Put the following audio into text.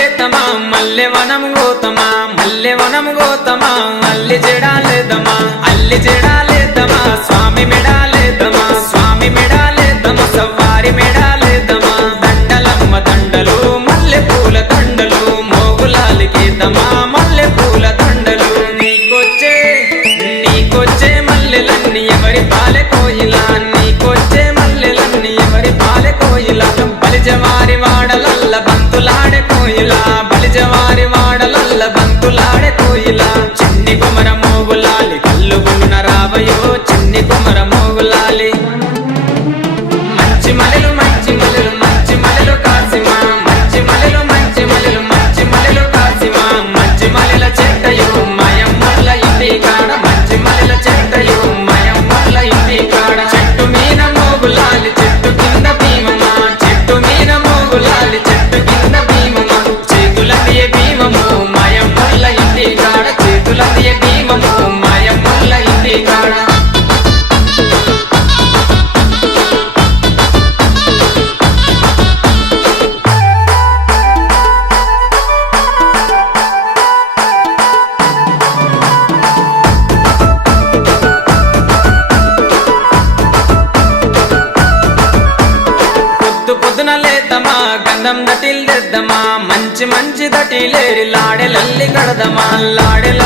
చేతమా మల్లె గోతమా మల్లె వనం గోతమా మల్లి చెడాలేదమా అల్లి చెడాలేదమా స్వామి మెడాలేదమా స్వామి మెడాలేదమా సవ్వారి మెడాలే si గంధం దటిల్ దిద్దమా మంచి మంచి దటిలేరి లాడెలల్లి కడదమా లాడెల